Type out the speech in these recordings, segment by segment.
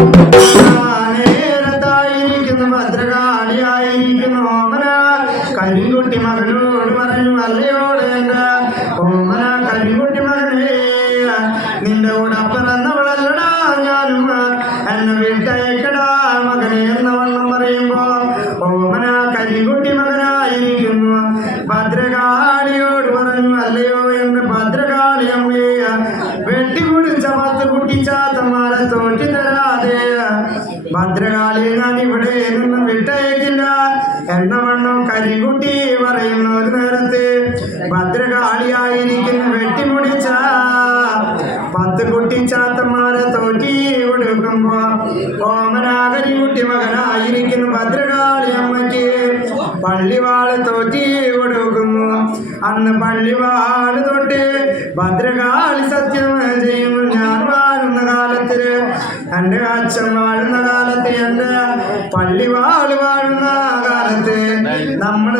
Thank പള്ളിവാൾ തോറ്റി കൊടുക്കുന്നു. അന്ന് പള്ളിവാൾ തൊട്ട് ഭദ്രകാളി സത്യം ചെയ്യുന്നു. ഞാൻ വാഴുന്ന കാലത്തിൽ എന്റെ അച്ഛൻ വാഴുന്ന കാലത്ത് എന്റെ പള്ളിവാൾ വാഴുന്ന കാലത്ത് നമ്മൾ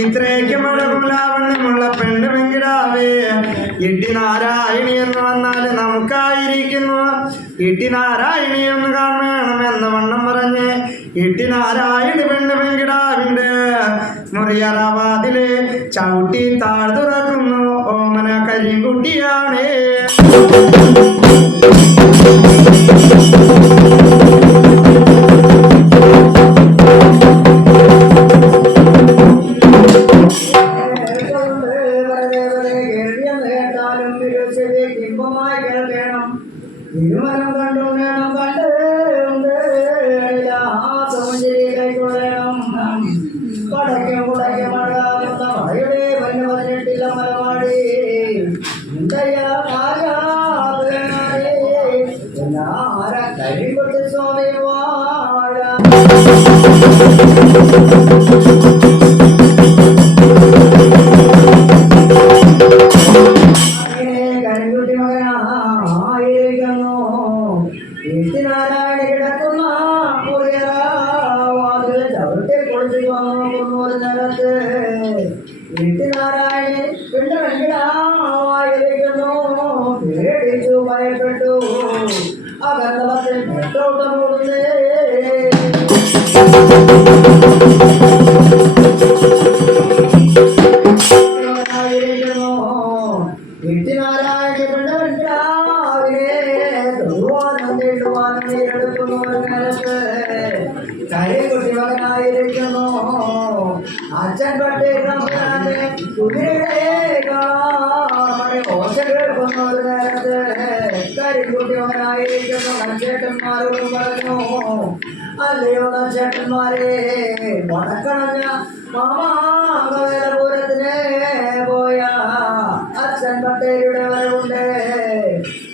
ഇത്രയ്ക്ക് മുളകുലാവണ്ണമുള്ള പെണ്ണ് വെങ്കിടാവേ ഇട്ടി നാരായണി എന്ന് വന്നാൽ നമുക്കായിരിക്കുന്നു. ഇട്ടി നാരായണി എന്ന് കാണണമെന്ന് വണ്ണം പറഞ്ഞ് ഇട്ടി നാരായണി പെണ്ണ് വെങ്കിടാവിന്റെ മുറിയറവാതിൽ ചവിട്ടി താഴ്തുറക്കുന്നു. ഓമന കരിങ്കുട്ടിയാണേ മഴയുടെ പല്ല് പതിനെട്ടില്ല മലമാടി. സ്വാമി വാഴ. നേരത്ത് കരിക്കുട്ടി മകനായിരിക്കുന്നു അച്ഛൻ പട്ടേ കുതിരയുടെ കരിക്കുട്ടി മകനായിരിക്കുന്നു നച്ചേട്ടന്മാരോട് പറഞ്ഞു അല്ലയോ നച്ചേട്ടന്മാരെ വടക്കണഞ്ഞ മാമാങ്കവേലപുരത്തിന് പോയ അച്ഛൻ പട്ടേരുടെ വരവുണ്ട്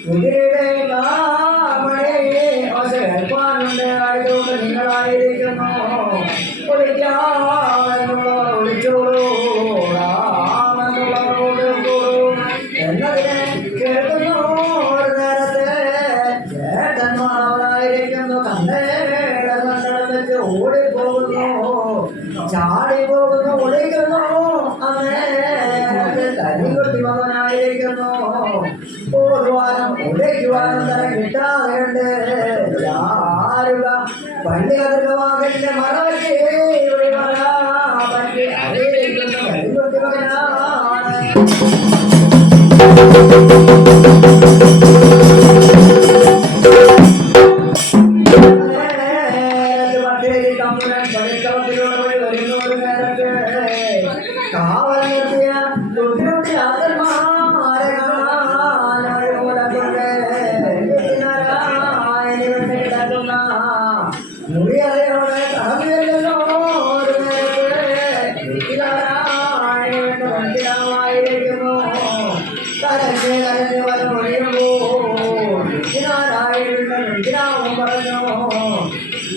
കുതിരയുടെ കാമണി ഓശ കേൾപ്പാനുണ്ട് ആയതുകൊണ്ട് നിങ്ങളായിരിക്കുന്നു ഒളിക്കാമെന്നുള്ളവർ ഒളിച്ചോളൂ ചാടി പോകുന്നു ഒളിക്കുന്നു തരം കിട്ടാതെ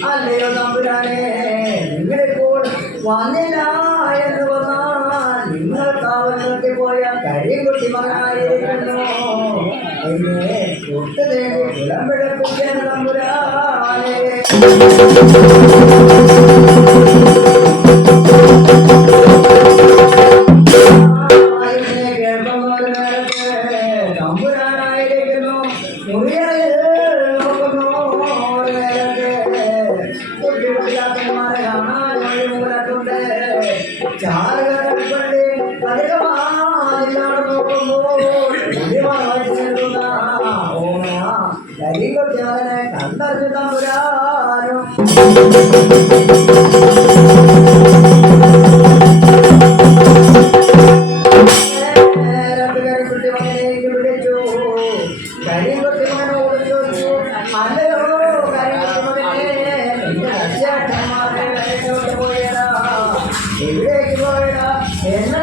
അല്ലയോ തമ്പുരാനെ നിങ്ങളിപ്പോൾ വന്നില്ല എന്ന് പറഞ്ഞാൽ നിങ്ങൾ കാവലത്തിൽ പോയ കരിയുംകുട്ടി മകനായിരിക്കുന്നു എന്നെ ഒട്ടുതേടി കുലമ്പിഴപ്പിക്കാൻ തമ്പുരാനെ ഒരു തമ്പുരാനും. എവിടേക്ക് പോയടാ എന്ന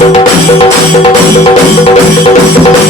Thank you.